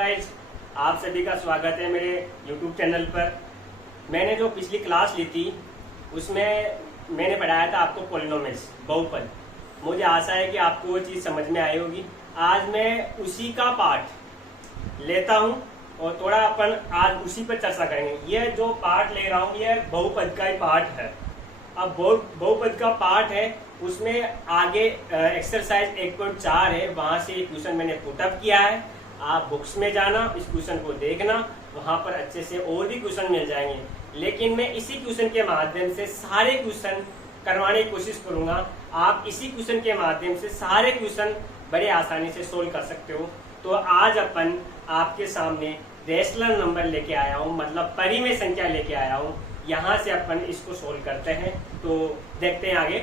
Guys, आप सभी का स्वागत है मेरे YouTube चैनल पर। मैंने जो पिछली क्लास ली थी उसमें मैंने पढ़ाया था आपको पॉलिनोमियल्स, बहुपद। मुझे आशा है कि आपको वो चीज़ समझ में आई होगी। आज मैं उसी का पार्ट लेता हूँ और थोड़ा अपन आज उसी पर चर्चा करेंगे। ये जो पार्ट ले रहा हूँ ये बहुपद का ही पार्ट है। अब बहुपद का पार्ट है, उसमें आगे एक्सरसाइज 1.4 है, वहां से क्वेश्चन मैंने पुटअप किया है। आप बुक्स में जाना, इस क्वेश्चन को देखना, वहां पर अच्छे से और भी क्वेश्चन मिल जाएंगे। लेकिन मैं इसी क्वेश्चन के माध्यम से सारे क्वेश्चन करवाने की कोशिश करूंगा। आप इसी क्वेश्चन के माध्यम से सारे क्वेश्चन बड़े आसानी से सोल्व कर सकते हो। तो आज अपन आपके सामने रेशनल नंबर लेके आया हूँ, मतलब परिमेय संख्या लेके आया हूँ। यहाँ से अपन इसको सोल्व करते हैं। तो देखते हैं आगे।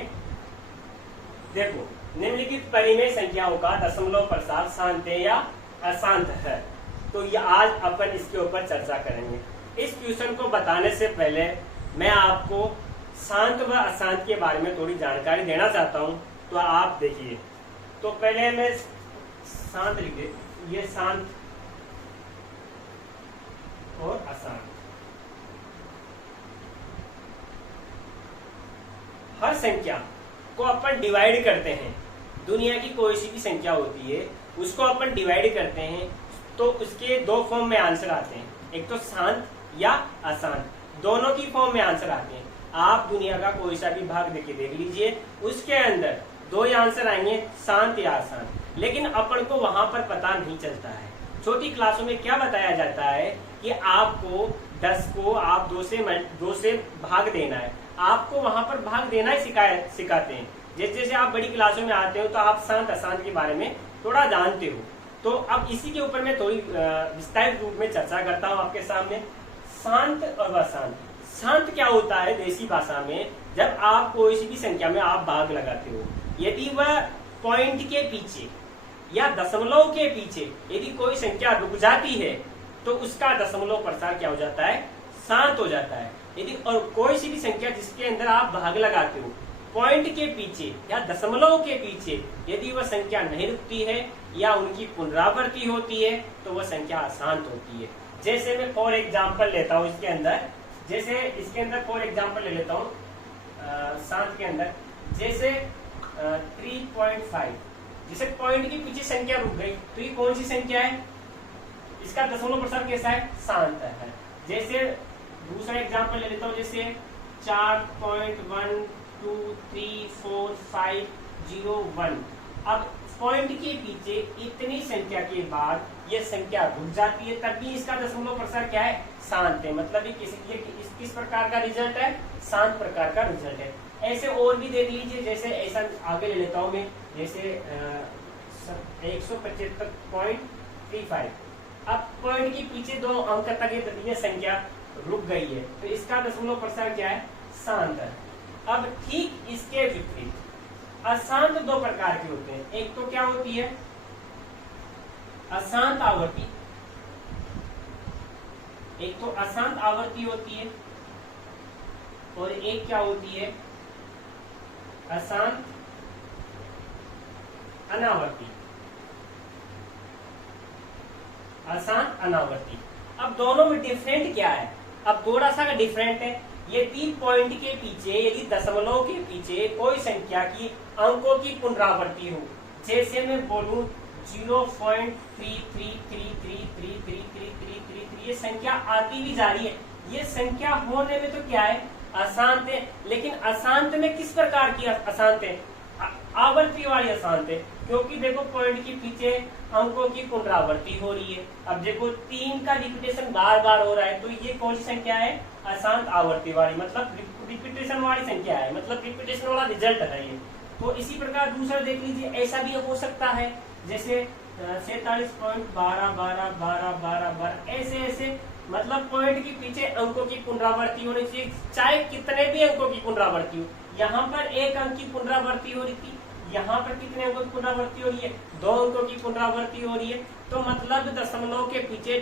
देखो, निम्नलिखित परिमेय संख्याओं का दशमलव प्रसार शांत है या अशांत है। तो ये आज अपन इसके ऊपर चर्चा करेंगे। इस क्वेश्चन को बताने से पहले मैं आपको शांत व अशांत के बारे में थोड़ी जानकारी देना चाहता हूँ। तो आप देखिए, तो पहले मैं शांत लिख दे, ये शांत और अशांत। हर संख्या को अपन डिवाइड करते हैं। दुनिया की कोई सी भी संख्या होती है उसको अपन डिवाइड करते हैं तो उसके दो फॉर्म में आंसर आते हैं, एक तो शांत या अशांत, दोनों की फॉर्म में आंसर आते हैं। आप दुनिया का कोई सा भी भाग देख लीजिए, उसके अंदर दो ही आंसर आएंगे, शांत या अशांत। लेकिन अपन को वहां पर पता नहीं चलता है। छोटी क्लासों में क्या बताया जाता है कि आपको 10 को आप 2 से भाग देना है। आपको वहां पर भाग देना ही सिखाते हैं। जैसे जैसे आप बड़ी क्लासों में आते हो तो आप शांत अशांत के बारे में थोड़ा जानते हो। तो अब इसी के ऊपर मैं थोड़ी विस्तारित रूप में चर्चा करता हूँ आपके सामने। शांत और अशांत। शांत क्या होता है देसी भाषा में, जब आप कोई सी भी संख्या में आप भाग लगाते हो, यदि वह पॉइंट के पीछे या दशमलव के पीछे यदि कोई संख्या रुक जाती है तो उसका दशमलव प्रसार क्या हो जाता है, शांत हो जाता है। यदि और कोई सी भी संख्या जिसके अंदर आप भाग लगाते हो पॉइंट के पीछे या दशमलव के पीछे यदि वह संख्या नहीं रुकती है या उनकी पुनरावृत्ति होती है तो वह संख्या अशांत होती है। जैसे मैं फॉर एग्जाम्पल लेता हूँ इसके अंदर, जैसे इसके अंदर फॉर एग्जाम्पल ले लेता हूँ शांत के अंदर, जैसे 3.5। जैसे पॉइंट के पीछे संख्या रुक गई तो ये कौन सी संख्या है, इसका दशमलव प्रसार कैसा है, शांत है। जैसे दूसरा एग्जाम्पल ले लेता हूँ, जैसे 4.1234501। अब पॉइंट के पीछे इतनी संख्या के बाद ये संख्या रुक जाती है, तब भी इसका दशमलव प्रसार क्या है, शांत है। मतलब ये किस प्रकार का रिजल्ट है, शांत प्रकार का रिजल्ट है। ऐसे और भी देख लीजिए, जैसे ऐसा आगे ले लेता हूं मैं, जैसे 175.35। अब पॉइंट के पीछे 2 अंक तक ये संख्या रुक गई है तो इसका दशमलव प्रसार क्या है, शांत है। अब ठीक इसके विपरीत अशांत 2 प्रकार के होते हैं। एक तो क्या होती है, अशांत आवर्ती। एक तो अशांत आवर्ती होती है और एक क्या होती है, अशांत अनावर्ती। अशांत अनावर्ती। अब दोनों में डिफरेंट क्या है, अब थोड़ा सा डिफरेंट है। ये 3 पॉइंट के पीछे यदि दशमलव के पीछे कोई संख्या की अंकों की पुनरावृत्ति हो, जैसे मैं बोलूं 0.33333333, ये संख्या आती भी जा रही है। ये संख्या होने में तो क्या है, अशांत है। लेकिन अशांत में किस प्रकार की अशांत है, आवर्ती वाली अशांत है, क्योंकि देखो पॉइंट के पीछे अंकों की पुनरावृत्ति हो रही है। अब देखो 3 का रिपीटेशन बार बार हो रहा है तो ये कौन सी संख्या है, अशांत आवर्ती वाली, मतलब रिपीटेशन वाली संख्या है, मतलब रिपीटेशन वाला रिजल्ट है ये। तो इसी प्रकार दूसरा देख लीजिए, ऐसा भी हो सकता है, जैसे 47.12121212, ऐसे मतलब पॉइंट के पीछे अंकों की पुनरावृत्ति होनी चाहिए, चाहे कितने भी अंकों की पुनरावृत्ति हो। यहाँ पर 1 अंक की पुनरावृत्ति हो रही थी, यहाँ पर कितने अंकों की पुनरावृत्ति हो रही है, 2 अंकों की पुनरावृत्ति हो रही है। तो मतलब दशमलव के पीछे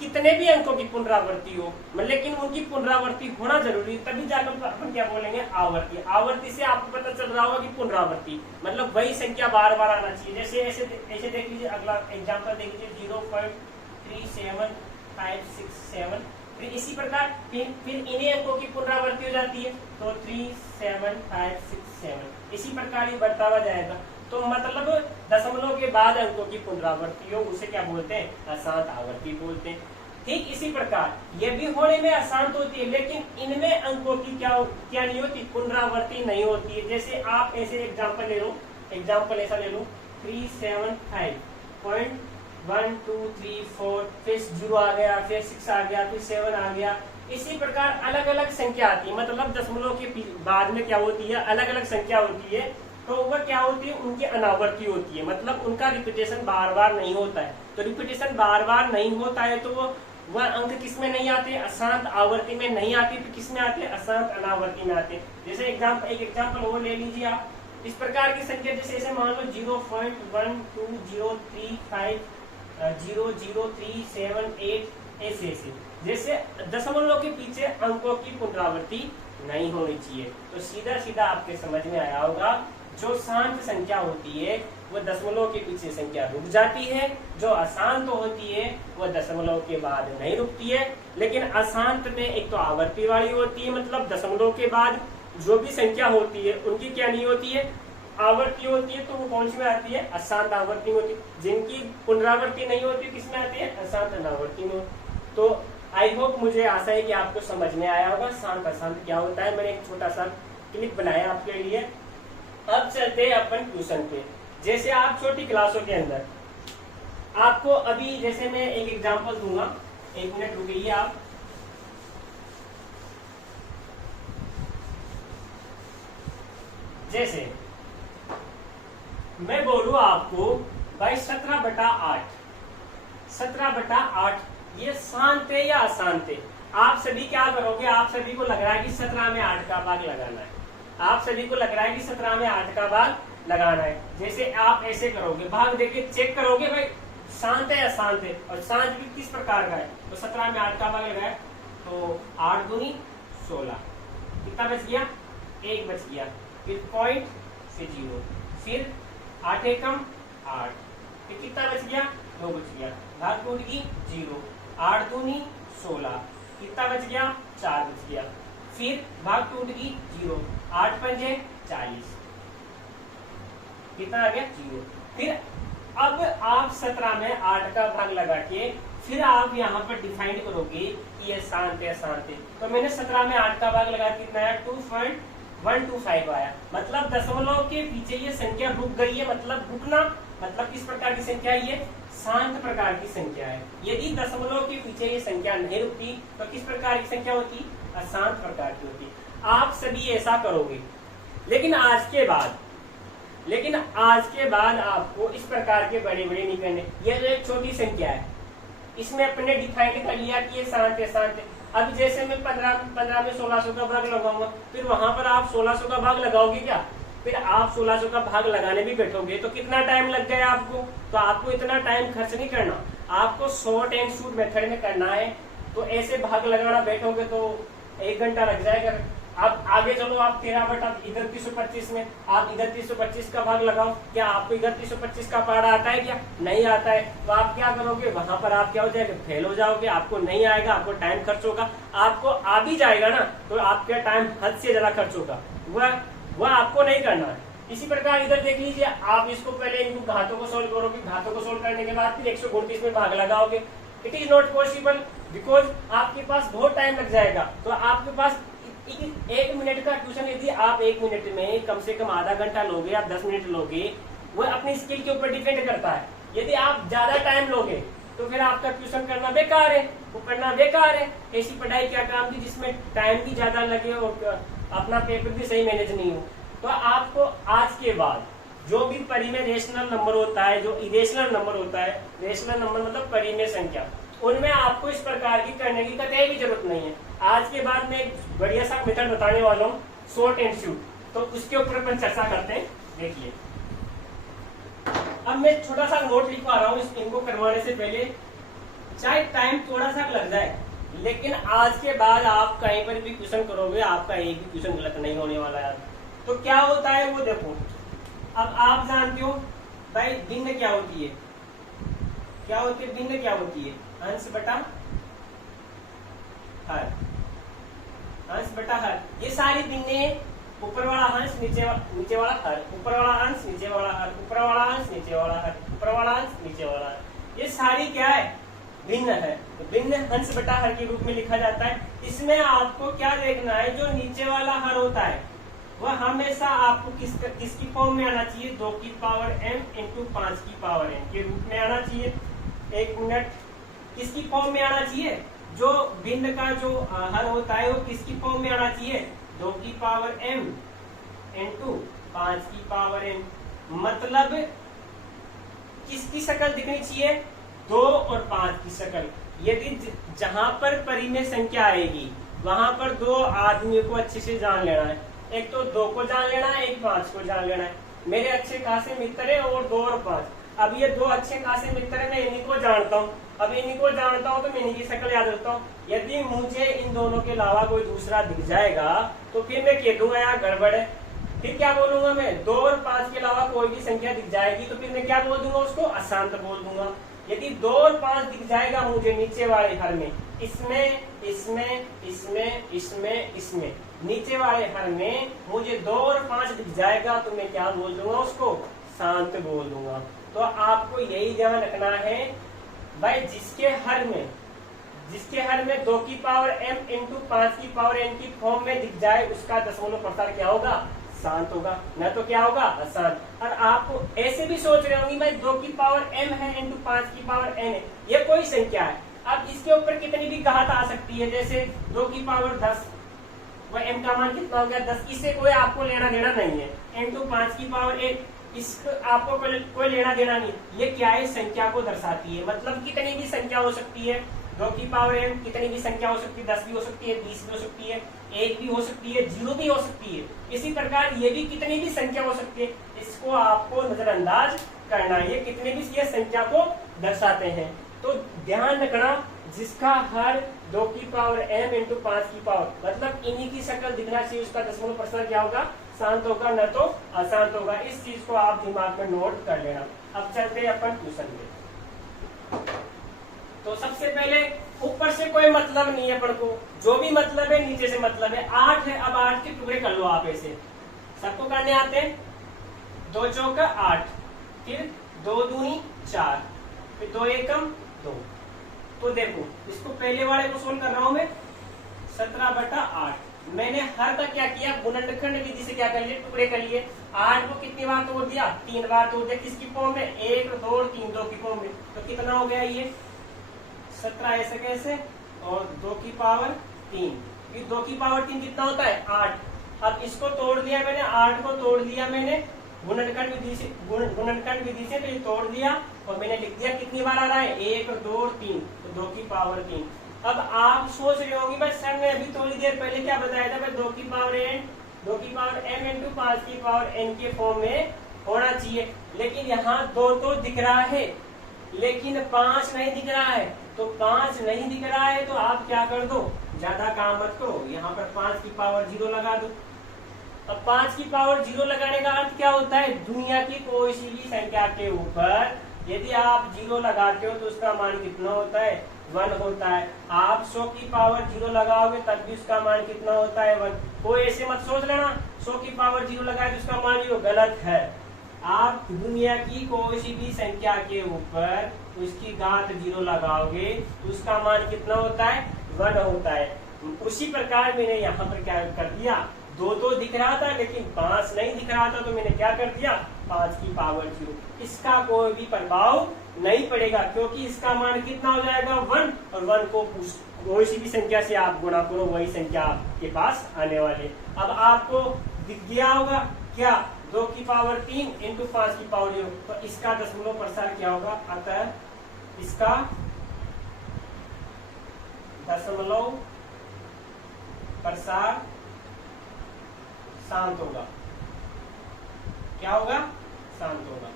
कितने भी अंकों की पुनरावृत्ति हो, लेकिन उनकी पुनरावृत्ति होना जरूरी, तभी जाकर अपन क्या बोलेंगे, आवर्ती। आवर्ती से आपको पता चल रहा होगा कि पुनरावृत्ति मतलब वही संख्या बार बार आना चाहिए। जैसे ऐसे देख लीजिए, अगला एग्जांपल देख लीजिए 3 7 5 6 7। फिर इसी प्रकार फिर इन्हीं अंकों की पुनरावृत्ति हो जाती है, तो 3 7 5 6 7 इसी प्रकार ये बढ़ता हुआ जाएगा। तो मतलब दशमलव के बाद अंकों की पुनरावृत्ति हो उसे क्या बोलते हैं, अशांत आवर्ती बोलते हैं। ठीक इसी प्रकार ये भी होने में अशांत होती है, लेकिन इनमें अंकों की क्या नहीं होती, पुनरावृत्ति नहीं होती है। जैसे आप ऐसे एग्जांपल ले लो, एग्जांपल ऐसा ले लो 3 7 5 पॉइंट 1 2 3 4, फिर 0 आ गया, फिर 6 आ गया, फिर 7 आ गया। इसी प्रकार अलग अलग संख्या आती है, मतलब दशमलव के बाद में क्या होती है, अलग अलग संख्या होती है, तो वह क्या होती है, उनकी अनावर्ती होती है, मतलब उनका रिपीटेशन बार बार नहीं होता है। तो रिपीटेशन बार बार नहीं होता है तो वह अंक किस में नहीं आते, अशांत आवर्ती में नहीं आते, तो किस में आते हैं, अशांत अनावर्ती में आते। जैसे एक एग्जाम्पल वो ले लीजिए आप, इस प्रकार की संख्या जैसे ऐसे मान लो 0.1203 5 003 7 8 ऐसे जैसे दशमलव के पीछे अंकों की पुनरावृत्ति नहीं होनी चाहिए। तो सीधा सीधा आपके समझ में आया होगा, जो शांत संख्या होती है वह दशमलव के पीछे संख्या रुक जाती है, जो अशांत होती है वह दशमलव के बाद नहीं रुकती है। लेकिन अशांत में एक तो आवर्ती वाली होती है, मतलब दशमलव के बाद जो भी संख्या होती है उनकी क्या नहीं होती है, आवर्ती होती है, तो वो कौन सी में आती है, अशांत आवर्ती होती है। जिनकी पुनरावृत्ति नहीं होती किस में आती है, अशांत अनावर्ती में। तो आई होप, मुझे आशा है कि आपको समझ में आया होगा शांत अशांत क्या होता है। मैंने एक छोटा सा क्लिप बनाया आपके लिए। अब चलते हैं अपन ट्यूशन पे। जैसे आप छोटी क्लासों के अंदर आपको अभी जैसे मैं एक एग्जांपल दूंगा, 1 मिनट रुकिए आप। जैसे मैं बोलूं आपको भाई 17/8, 17/8 ये शांत है या अशांत है। आप सभी क्या करोगे, आप सभी को लग रहा है कि 17 में 8 का भाग लगाना है, आप सभी को लग रहा है कि 17 में 8 का भाग लगाना है। जैसे आप ऐसे करोगे, भाग देके चेक करोगे भाई शांत है या अशांत है, और शांत भी किस प्रकार का है। तो 17 में 8 का भाग लगाया तो 8 दूनी 16, कितना बच गया, 1 बच गया, फिर पॉइंट से 0, फिर 8 एकम 8, फिर कितना बच गया, 2 बच गया, भाग टूट गई 0, 8 दूनी 16, कितना बच गया, 4 बच गया, फिर भाग टूट गई 0, 8 पंजे 40, कितना आ गया 0। फिर अब आप 17 में 8 का भाग लगा के फिर आप यहाँ पर डिफाइन करोगे कि ये शांत है शांत है। तो मैंने 17 में 8 का भाग लगा कितना आया, 2.125 आया। मतलब दशमलव के पीछे ये संख्या रुक गई है, मतलब रुकना मतलब किस प्रकार की संख्या है, ये शांत प्रकार की संख्या है। यदि दशमलव के पीछे ये संख्या नहीं रुकती तो किस प्रकार की संख्या होती, अशांत प्रकार की होती। आप सभी ऐसा करोगे, लेकिन आज के बाद आपको इस प्रकार के बड़े बड़े नहीं करने। ये जो एक छोटी संख्या है इसमें अपने डिफाइन कर लिया कि ये शांत है शांत है। अब जैसे मैं 15 में 1600 का भाग लगाऊंगा, फिर वहां पर आप 1600 का भाग लगाओगे क्या, फिर आप 1600 का भाग लगाने भी बैठोगे तो कितना टाइम लग गया आपको। तो आपको इतना टाइम खर्च नहीं करना, आपको शॉर्ट एंड शूट मेथड में करना है। तो ऐसे भाग लगाना बैठोगे तो 1 घंटा लग जाएगा। अब आगे चलो, आप 13 इधर 325 में आप इधर 325 का भाग लगाओ, क्या आपको इधर 325 का पहाड़ा आता है क्या, नहीं आता है। तो आप क्या करोगे, वहां पर आप क्या हो जाएगा, फेल हो जाओगे, आपको नहीं आएगा, आपको टाइम खर्च होगा। आपको आ भी जाएगा ना तो आपका टाइम हद से ज्यादा खर्च होगा, वह आपको नहीं करना है। इसी प्रकार इधर देख लीजिए, आप इसको पहले इन घातों को सोल्व करोगे, घातों को सोल्व करने के बाद फिर 129 में भाग लगाओगे। It is not possible, because आपके पास बहुत टाइम लग जाएगा। तो आपके पास 1 मिनट का ट्यूशन यदि आप 1 मिनट में कम से कम आधा घंटा लोगे, आप 10 मिनट लोगे, वह अपनी स्किल के ऊपर डिपेंड करता है। यदि आप ज्यादा टाइम लोगे तो फिर आपका ट्यूशन करना बेकार है, वो करना बेकार है। ऐसी पढ़ाई क्या काम की जिसमें टाइम भी ज्यादा लगे और अपना पेपर भी सही मैनेज नहीं हो। तो आपको आज के बाद जो भी परिमेय रेशनल नंबर होता है, जो इरेशनल नंबर होता है, रेशनल नंबर मतलब परिमेय संख्या, उनमें आपको इस प्रकार की करने की कतई भी जरूरत नहीं है। आज के बाद में एक बढ़िया सा मेथड बताने वाला हूँ, शॉर्ट एंड शूट, तो उसके ऊपर अपन चर्चा करते हैं। देखिए, अब मैं छोटा सा नोट लिखवा रहा हूँ इनको करवाने से पहले, चाहे टाइम थोड़ा सा लग जाए, लेकिन आज के बाद आप कहीं पर भी क्वेश्चन करोगे, आपका एक भी क्वेश्चन गलत नहीं होने वाला है। तो क्या होता है वो देखो। अब आप जानते हो भाई भिन्न क्या होती है, क्या होती है, भिन्न क्या होती है, अंश बटा हर, अंश बटा हर। ये सारी भिन्ने, ऊपर वाला अंश नीचे वाला हर, ऊपर वाला अंश नीचे वाला हर, ऊपर वाला अंश नीचे वाला हर, ऊपर वाला अंश नीचे वाला हर, ये सारी क्या है, भिन्न है। तो भिन्न अंश बटा हर के रूप में लिखा जाता है। इसमें आपको क्या देखना है, जो नीचे वाला हर होता है वह हमेशा आपको किसकी फॉर्म में आना चाहिए, 2 की पावर m इंटू 5 की पावर n के रूप में आना चाहिए। एक मिनट, किसकी फॉर्म में आना चाहिए, जो भिन्न का जो हर होता है वो किसकी फॉर्म में आना चाहिए, 2 की पावर m इंटू 5 की पावर n। मतलब किसकी शक्ल दिखनी चाहिए, 2 और 5 की शक्ल। यदि जहां पर परिमेय संख्या आएगी वहां पर 2 आदमियों को अच्छे से जान लेना है। एक तो 2 को जान लेना है, एक 5 को जान लेना है। मेरे अच्छे खासे मित्र है और 2 और 5। अब ये 2 अच्छे खासे मित्र है, मैं इन्हीं को जानता हूँ। अब इन्हीं को जानता हूँ तो मैं इन्हीं की शक्ल याद रखता हूँ। यदि मुझे इन दोनों के अलावा कोई दूसरा दिख जाएगा तो फिर मैं कह दूंगा यार गड़बड़ है। फिर क्या बोलूंगा मैं, 2 और 5 के अलावा कोई भी संख्या दिख जाएगी तो फिर मैं क्या बोल दूंगा, उसको अशांत बोल दूंगा। यदि 2 और 5 दिख जाएगा मुझे नीचे वाले हर में, इसमें इसमें इसमें इसमें इसमें नीचे वाले हर में मुझे 2 और 5 दिख जाएगा तो मैं क्या बोल दूंगा, उसको शांत बोल दूंगा। तो आपको यही ध्यान रखना है भाई, जिसके हर में 2 की पावर m इंटू 5 की पावर n की फॉर्म में दिख जाए उसका दशमलव प्रसार क्या होगा, शांत होगा, न तो क्या होगा, अशांत। और आपको ऐसे भी सोच रहे होंगे भाई 2 की पावर m है इंटू 5 की पावर n है, ये कोई संख्या है। अब इसके ऊपर कितनी भी घात आ सकती है, जैसे 2 की पावर 10, वह m का मान कितना हो गया 10, इससे कोई आपको लेना देना नहीं है। इंटू 5 की पावर 1, इसको आपको कोई लेना देना नहीं। ये क्या है, संख्या को दर्शाती है। मतलब कितनी भी संख्या हो सकती है, 2 की पावर m कितनी भी संख्या हो सकती है, 10 भी हो सकती है, 20 भी हो सकती है, 1 भी हो सकती है, 0 भी हो सकती है। इसी प्रकार ये भी कितनी भी संख्या हो सकती है, इसको आपको नजरअंदाज करना है। ये कितने भी ये संख्या को दर्शाते हैं। तो ध्यान रखना, जिसका हर 2 की पावर m इंटू 5 की पावर, मतलब इन्हीं की शक्ल दिखना चाहिए, उसका दशमलव प्रसार क्या होगा, शांत होगा, न तो अशांत होगा। इस चीज को आप दिमाग में नोट कर लेना। अब चलते हैं अपन ट्यूशन में। तो सबसे पहले ऊपर से कोई मतलब नहीं है अपन को, जो भी मतलब है नीचे से मतलब है। 8 है, अब 8 के टुकड़े कर लो आप ऐसे, सबको करने आते हैं। 2 चौका 8, फिर 2 दूनी 4, फिर 2 एकम 2। तो देखो इसको पहले वाले को सोल्व कर रहा हूं मैं, 17/8। मैंने हर का क्या किया, गुणनखंड विधि से क्या कर लिए, टुकड़े कर लिए। 8 को कितनी बार तोड़ दिया, 3 बार तोड़ दिया। किसकी फॉर्म में, 1 2 3 2 की फॉर्म में। तो कितना हो गया ये 17 ऐसे कैसे, और 2 की पावर 3, फिर 2 की पावर 3 कितना होता है 8। अब इसको तोड़ दिया मैंने, 8 को तोड़ दिया मैंने गुणनखंड विधि से, तो ये तोड़ दिया और मैंने लिख दिया कितनी बार आ रहा है, 1 2 3, तो 2 की पावर 3। अब आप सोच रहे होंगे भाई सर ने अभी थोड़ी देर पहले क्या बताया था, भाई 2 की पावर m इंटू 5 की पावर n के फॉर्म में होना चाहिए। लेकिन यहाँ 2 तो दिख रहा है लेकिन 5 नहीं दिख रहा है। तो 5 नहीं दिख रहा है तो आप क्या कर दो, ज्यादा काम मत करो, यहाँ पर 5 की पावर 0 लगा दो। अब 5 की पावर 0 लगाने का अर्थ क्या होता है, दुनिया की कोई सी भी संख्या के ऊपर यदि आप 0 लगाते हो तो उसका मान कितना होता है, 1 होता है। आप 100 की पावर 0 लगाओगे तब भी उसका मान कितना होता है, 1। कोई ऐसे मत सोच लेना 100 की पावर 0 लगाए तो उसका मान 0, गलत है। आप दुनिया की कोई सी भी संख्या के ऊपर उसकी घात 0 लगाओगे तो उसका मान कितना होता है, 1 होता है। उसी प्रकार मैंने यहाँ पर क्या कर दिया, 2 तो दिख रहा था लेकिन 5 नहीं दिख रहा था, तो मैंने क्या कर दिया 5 की पावर 0। इसका कोई भी प्रभाव नहीं पड़ेगा क्योंकि इसका मान कितना हो जाएगा 1, और 1 को कोई सी भी संख्या से आप गुणा करो वही संख्या आपके पास आने वाले। अब आपको दिख गया होगा क्या, 2 की पावर 3 इंटू 5 की पावर 0, तो इसका दशमलव प्रसार क्या होगा, अतः इसका दशमलव प्रसार शांत होगा। क्या होगा, शांत होगा।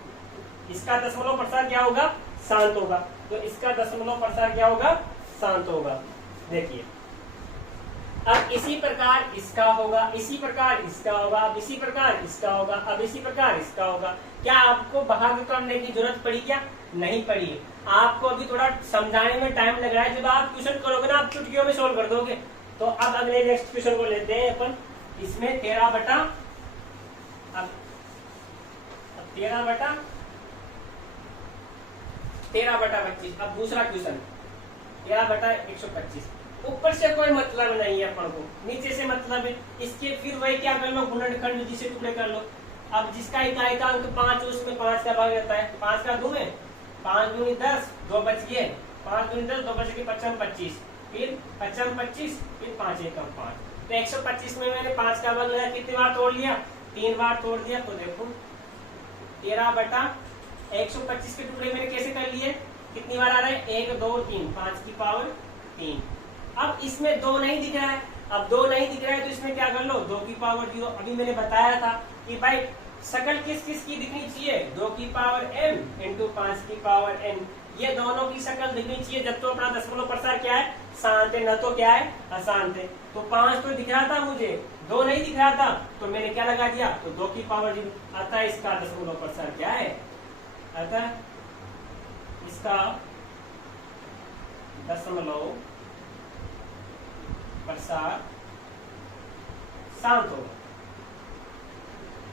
इसका दशमलव प्रसार क्या होगा, शांत होगा। तो इसका दशमलव प्रसार क्या होगा, शांत होगा। देखिए अब इसी प्रकार इसका होगा, इसी प्रकार इसका होगा, अब इसी प्रकार इसका होगा, अब इसी प्रकार इसका होगा। क्या आपको भाग करने की जरूरत पड़ी क्या, नहीं पड़ी। आपको अभी थोड़ा समझाने में टाइम लग रहा है, जब आप क्वेश्चन करोगे ना आप चुटकियों में सोल्व कर दोगे। तो अब अगले नेक्स्ट क्वेश्चन को लेते हैं अपन। इसमें 13 बटा 25। अब दूसरा क्वेश्चन 13 बटा 125। ऊपर से कोई मतलब नहीं है अपन को, नीचे से मतलब है इसके। फिर वही क्या कर लो, गुणनखंड विधि से टुकड़े कर लो। अब जिसका इकाई का अंक 5 उसमें 5 का भाग रहता है, 5 का 2 है, 5 दूनी 10, 2 बच गए, 5 दूनी 10, 2 बच गए, 55 25, फिर 55 25, फिर 5 एकम 5। तो 125 में मैंने 5 का भाग लगाया, कितनी बार तोड़ लिया, 3 बार तोड़ दिया। तो देखो 13 बटा 125 के टुकड़े मैंने कैसे कर लिए, कितनी बार आ रहा है, 1 2 3, 5 की पावर 3। अब इसमें 2 नहीं दिख रहा है, अब 2 नहीं दिख रहा है तो इसमें क्या कर लो, 2 की पावर 0। अभी मैंने बताया था कि भाई शकल किस किस की दिखनी चाहिए, 2 की पावर m इंटू 5 की पावर n। ये दोनों की शकल दिखनी चाहिए जब तो अपना दशमलव प्रसार क्या है, शांत है, न तो क्या है, अशांत है। तो 5 तो दिख रहा था मुझे, 2 नहीं दिख रहा था, तो मैंने क्या लगा दिया, तो 2 की पावर 0। अतः इसका दशमलव प्रसार क्या है, अतः इसका दशमलव प्रसार शांत होगा।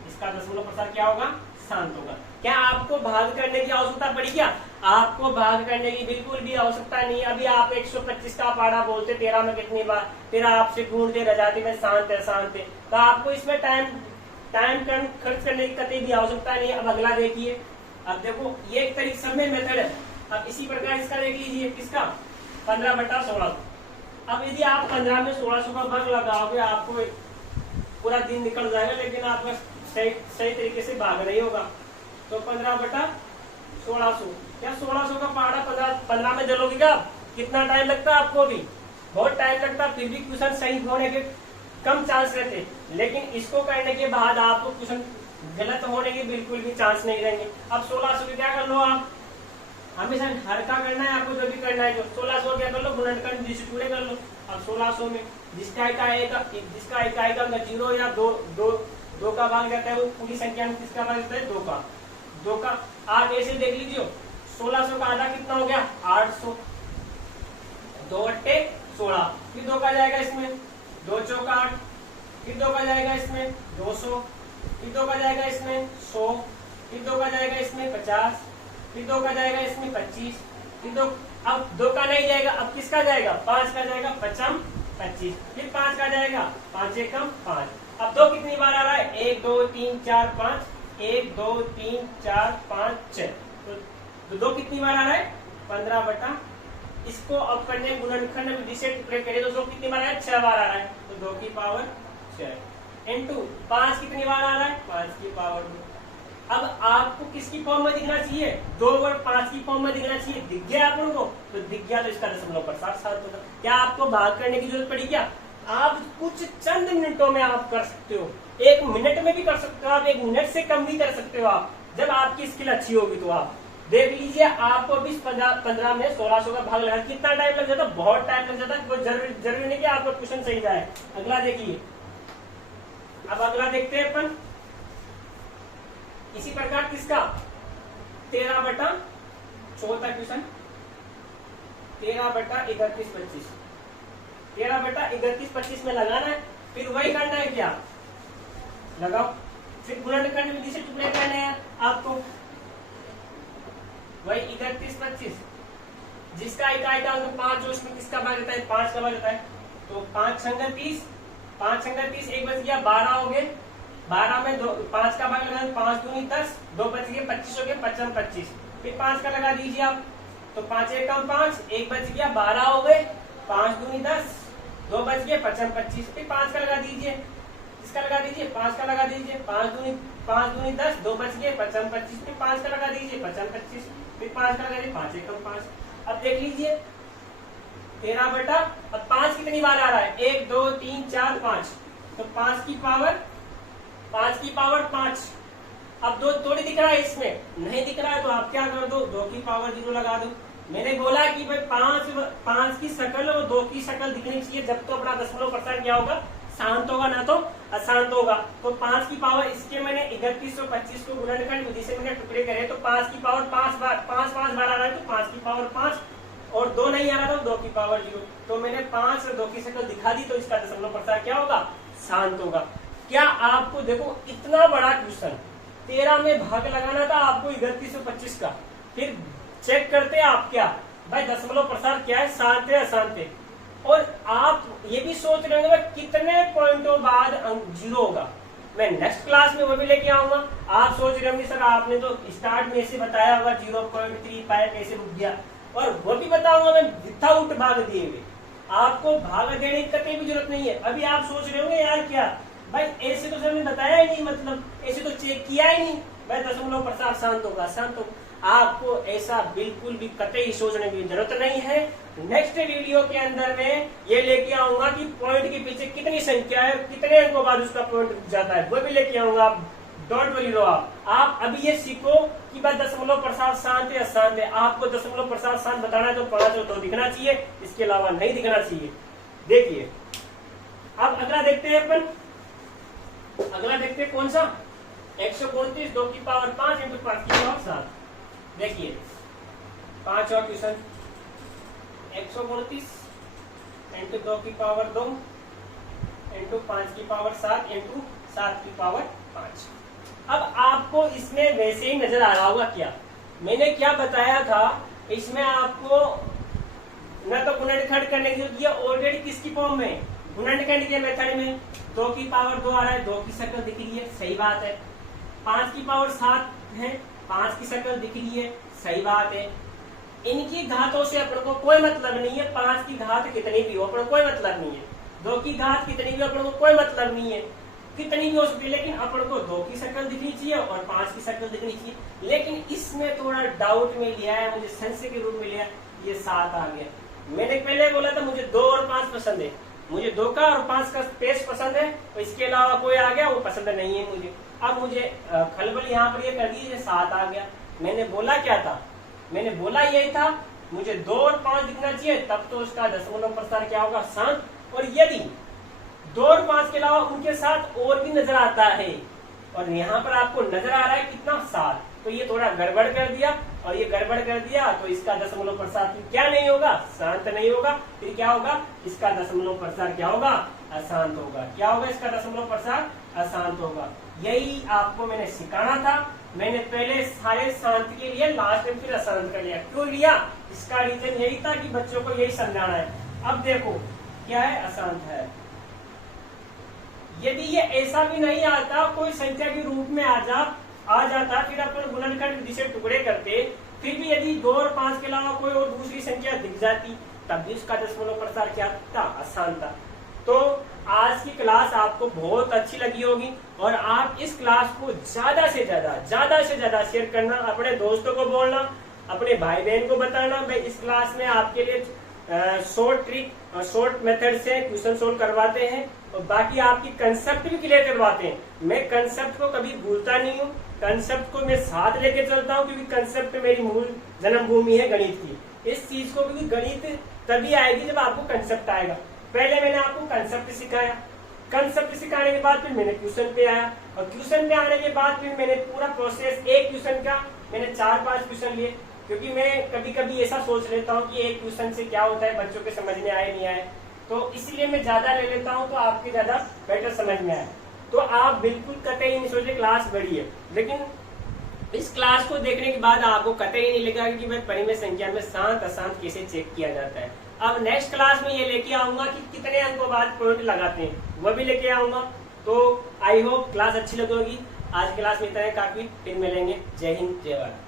इसका दशमलव प्रसार क्या होगा, शांत होगा। क्या आपको भाग करने की आवश्यकता पड़ी क्या, आपको भाग करने की बिल्कुल भी आवश्यकता नहीं। अभी आप 125 का पारा बोलते 13 में कितनी बार, 13 आपसे ढूंढते रह जाते में शांत है शांत है, तो आपको इसमें टाइम खर्च करने की कतई भी आवश्यकता नहीं है। अब अगला देखिए, अब देखो ये एक तरीके समय मेथड है। अब इसी प्रकार इसका देख लीजिए, किसका 15 बटा 16। अब यदि आप 15 में 1600 का भाग लगाओगे आपको पूरा दिन निकल जाएगा, लेकिन आपका सही तरीके से भाग नहीं होगा। तो 15 बटा 1600, क्या 1600 का पहाड़ा 15 में जलोगे क्या, कितना टाइम लगता है आपको, भी बहुत टाइम लगता, फिर भी क्वेश्चन सही होने के कम चांस रहते। लेकिन इसको करने के बाद आपको क्वेश्चन गलत होने के बिल्कुल भी चांस नहीं रहेंगे। अब 1600 के क्या कर लो, आप हमेशा हर का करना है आपको, जो भी करना है, जो 1600 क्या कर लो, गुणनखंड विधि से टुकड़े कर लो। अब 1600 में जिसका इकाई का 0 या 2 का भाग रहता है, वो पूरी संख्या में किसका भाग रहता है, 2 का। आप ऐसे देख लीजिए 1600 का आधा कितना हो गया, 800, 2 अट्टे 16, फिर 2 का जाएगा इसमें, 2 चौका 8, फिर 2 का जाएगा इसमें 200, फिर 2 का जाएगा इसमें 100, फिर 2 का जाएगा इसमें 50, फिर 2 का जाएगा इसमें 25, फिर 2, अब 2 का नहीं जाएगा, अब किसका जाएगा, 5 का जाएगा, 55 25, फिर 5 का जाएगा, 5 एकम 5। अब 2 कितनी बार आ रहा है, 1 2 3 4 5, 1 2 3 4 5 6, तो 2 कितनी बार आ रहा है, 15 बटा। इसको अब करने गुणनखंड विधि से टुकड़े करें तो 2 कितनी बार आ रहा है, 6 बार आ रहा है, तो 2 की पावर 6 इंटू 5 कितनी बार आ रहा है, 5 की पावर 2। अब आपको किसकी फॉर्म में दिखना चाहिए, 2 और 5 की फॉर्म में दिखना चाहिए, दिख गया अपन को, तो दिख गया तो इसका दशमलव प्रसार शांत होगा। क्या आपको भाग करने की जरूरत पड़ी क्या, आप कुछ चंद मिनटों में आप कर सकते हो, 1 मिनट में भी कर सकते हो आप, 1 मिनट से कम भी कर सकते हो आप, जब आपकी स्किल अच्छी होगी। तो आप देख लीजिए, आपको अभी 15 में 1600 का भाग लगा, कितना टाइम लग जाता, बहुत टाइम लग जाता, कोई जरूरी नहीं कि आपका क्वेश्चन सही जाए। अगला देखिए, अब अगला देखते हैं अपन, इसी प्रकार किसका 13 बटा 14 क्वेश्चन, 13 बटा 31 25, 13 बटा 31 25 में लगाना है, फिर वही करना है, क्या लगाओ, फिर गुणनखंड विधि से टुकड़े करने हैं आपको, वही 31 25, जिसका इकाई का अंक 5 जो उसमें किसका भाग रहता है, 5 का भाग रहता है, तो 5 संग 30, 5 संग 30, 1 बच गया, 12 हो गए, 12 में 5 का भाग लगाए, 5 दूनी 10, 2 बच गए, 25 हो गए, 55 25, फिर 5 का लगा दीजिए आप, तो 5 एकम 5, 1 बच गया, 12 हो गए, 5 दूनी 10, 2 बच गए, 55 25, फिर 5 का लगा दीजिए, इसका लगा दीजिए, 5 का लगा दीजिए, 5 दूनी 10, 2 बच गए, 55 25, फिर 5 का लगा दीजिए, 55 25, फिर 5 का लगा दीजिए, 5 एकम 5। अब देख लीजिए 13 बटा, अब 5 कितनी बार आ रहा है, 1 2 3 4 5, तो 5 की पावर 5। अब 2 थोड़ी दिख रहा है, इसमें नहीं दिख रहा है, तो आप क्या कर दो, 2 की पावर 0 लगा दो। मैंने बोला कि भाई 5 की शकल और 2 की शकल दिखनी चाहिए, जब तो अपना दशमलव प्रसार क्या होगा, शांत होगा, ना तो अशांत होगा। तो 5 की पावर, इसके मैंने 3125 को गुणनखंड विधि से मैंने टुकड़े करे, तो 5 की पावर 5 बार आ रहा है, तो 5 की पावर 5, और 2 नहीं आ रहा था, 2 की पावर 0। तो मैंने 5 और 2 की शक्ल दिखा दी, तो इसका दशमलव प्रसार क्या होगा, शांत होगा। क्या आपको देखो इतना बड़ा क्वेश्चन 13 में भाग लगाना था आपको 3125 का, फिर चेक करते आप क्या भाई दशमलव प्रसार क्या है, शांत है अशांत है। और आप ये भी सोच रहे होंगे कितने पॉइंटों बाद अंक 0 होगा, मैं नेक्स्ट क्लास में वो भी लेके आऊंगा। आप सोच रहे होंगे सर आपने तो स्टार्ट में ऐसे बताया होगा 0.35 कैसे रुक गया, और वो भी बताऊंगा मैं विदाउट भाग दिए हुए। आपको भाग देने की कतई भी जरूरत नहीं है। अभी आप सोच रहे होंगे यार क्या भाई ऐसे तो सर ने बताया ही नहीं, मतलब ऐसे तो चेक किया ही नहीं, भाई दशमलव प्रसार शांत होगा, शांत होगा। आपको ऐसा बिल्कुल भी कतई सोचने की जरूरत नहीं है। नेक्स्ट वीडियो के अंदर में ये लेके आऊंगा कि पॉइंट के पीछे कितनी संख्या है, कितने अंकों बाद उसका पॉइंट रुक जाता है, वो भी लेके आऊंगा। आप डोंट वरी लो, आप अभी ये सीखो कि भाई दशमलव प्रसार शांत है अशांत है। आपको दशमलव प्रसार शांत बताना है तो 5 और 2 दिखना चाहिए, इसके अलावा नहीं दिखना चाहिए। देखिए अब अगला देखते हैं अपन, अगला देखते हैं कौन सा, 129 2 की पावर 5 इंटू 5 की पावर 7। देखिए 5 और ट्यूशन, 129 इंटू 2 की पावर 2 इंटू 5 की पावर 7 इंटू 7 की पावर 5। अब आपको इसमें वैसे ही नजर आ रहा होगा क्या, मैंने क्या बताया था, इसमें आपको न तो गुणनखंड करने की जरूरत है, ऑलरेडी किसकी फॉर्म में, गुणनखंड के मेथड में 2 की पावर 2 आ रहा है, 2 की शक्ल दिख रही है, सही बात है। 5 की पावर 7 है, 5 की शक्ल दिख रही है, सही बात है। इनकी घातों से अपन को कोई मतलब नहीं है, 5 की घात कितनी भी हो अपन को कोई मतलब नहीं है, 2 की घात कितनी भी अपन को कोई मतलब नहीं है, कितनी भी हो सकती है, लेकिन अपन को 2 की शक्ल दिखनी चाहिए और 5 की शक्ल दिखनी चाहिए। लेकिन इसमें थोड़ा डाउट में लिया है, मुझे संशय के रूप में लिया, ये 7 आ गया। मैंने पहले बोला था मुझे 2 और 5 पसंद है, मुझे 2 का और 5 का स्पेस पसंद है, और इसके अलावा कोई आ गया वो पसंद नहीं है मुझे। अब मुझे खलबल यहाँ पर ये कर दी, 7 आ गया। मैंने बोला क्या था, मैंने बोला यही था मुझे 2 और 5 दिखना चाहिए, तब तो उसका दशमलव प्रसार क्या होगा, शांत। और यदि 2 और 5 के अलावा उनके साथ और भी नजर आता है, और यहाँ पर आपको नजर आ रहा है कितना, 7, तो ये थोड़ा गड़बड़ कर दिया, और ये गड़बड़ कर दिया तो इसका दशमलव प्रसार क्या नहीं होगा, शांत नहीं होगा। फिर क्या होगा, इसका दशमलव प्रसार क्या होगा, अशांत होगा। क्या होगा, इसका दशमलव प्रसार अशांत होगा। यही आपको मैंने सिखाना था। मैंने पहले सारे शांत के लिए, लास्ट में फिर अशांत कर लिया। क्यों लिया, इसका रीजन यही था कि बच्चों को यही समझाना है। अब देखो क्या है, अशांत है। यदि ये ऐसा भी नहीं आता, कोई संख्या के रूप में आ जाता, फिर अपन गुणनखंड विधि से टुकड़े करते, फिर भी यदि 2 और 5 के अलावा कोई और दूसरी संख्या दिख जाती, तब भी उसका दशमलव प्रसार क्या था, अशांत था। तो आज की क्लास आपको बहुत अच्छी लगी होगी, और आप इस क्लास को ज्यादा से ज्यादा शेयर करना, अपने दोस्तों को बोलना, अपने भाई बहन को बताना। भाई इस क्लास में आपके लिए शॉर्ट ट्रिक और शॉर्ट मेथड से क्वेश्चन सोल्व करवाते हैं, और बाकी आपकी कंसेप्ट भी क्लियर करवाते हैं। मैं कंसेप्ट को कभी भूलता नहीं हूँ, कंसेप्ट को मैं साथ लेके चलता हूँ, क्योंकि कंसेप्ट मेरी मूल जन्मभूमि है गणित की। इस चीज को भी गणित तभी आएगी जब आपको कंसेप्ट आएगा। पहले मैंने आपको कंसेप्ट सिखाया, कंसेप्ट सिखाने के बाद फिर मैंने क्वेश्चन पे आया, और क्वेश्चन पे आने के बाद फिर मैंने पूरा प्रोसेस, एक क्वेश्चन का मैंने 4-5 क्वेश्चन लिए, क्योंकि मैं कभी कभी ऐसा सोच लेता हूँ कि एक क्वेश्चन से क्या होता है, बच्चों के समझ में आए नहीं आए, तो इसलिए मैं ज्यादा ले लेता हूँ, तो आपके ज्यादा बेटर समझ में आए। तो आप बिल्कुल कतई नहीं सोचे क्लास बड़ी है, लेकिन इस क्लास को देखने के बाद आपको कतई नहीं लगा कि भाई परिमेय संख्या में शांत अशांत कैसे चेक किया जाता है। अब नेक्स्ट क्लास में ये लेके आऊंगा कि कितने अंकों बाद पॉइंट लगाते हैं, वो भी लेके आऊंगा। तो आई होप क्लास अच्छी लगेगी। आज क्लास में इतना काफी, फिर मिलेंगे। जय हिंद, जय भारत।